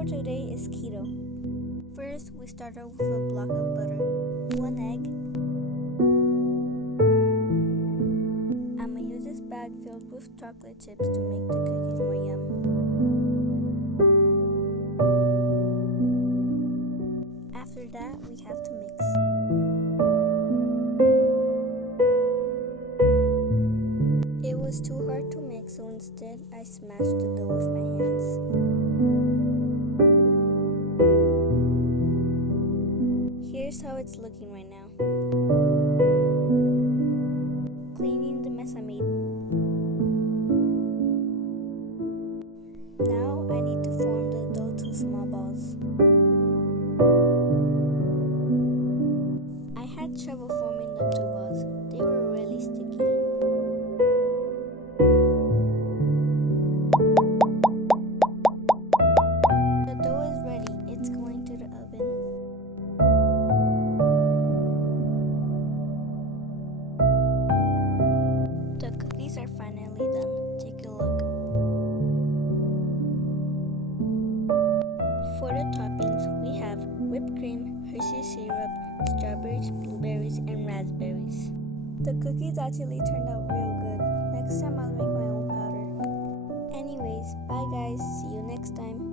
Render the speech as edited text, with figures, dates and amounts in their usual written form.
for today is keto. First, we start off with a block of butter, 1 egg. I'm gonna use this bag filled with chocolate chips to make the cookies more yum. After that, we have to mix. It was too hard to mix, so instead I smashed the dough with my hands. Here's how it's looking right now. Cleaning the mess I made. Now I need to form the dough to small balls. I had trouble forming them to balls. They were really sticky. The dough is ready. It's going to the oven. The cookies are finally done. Take a look. For the toppings, we have whipped cream, Hershey's syrup, strawberries, blueberries, and raspberries. The cookies actually turned out real good. Next time I'll make my own powder. Anyways, bye guys. See you next time.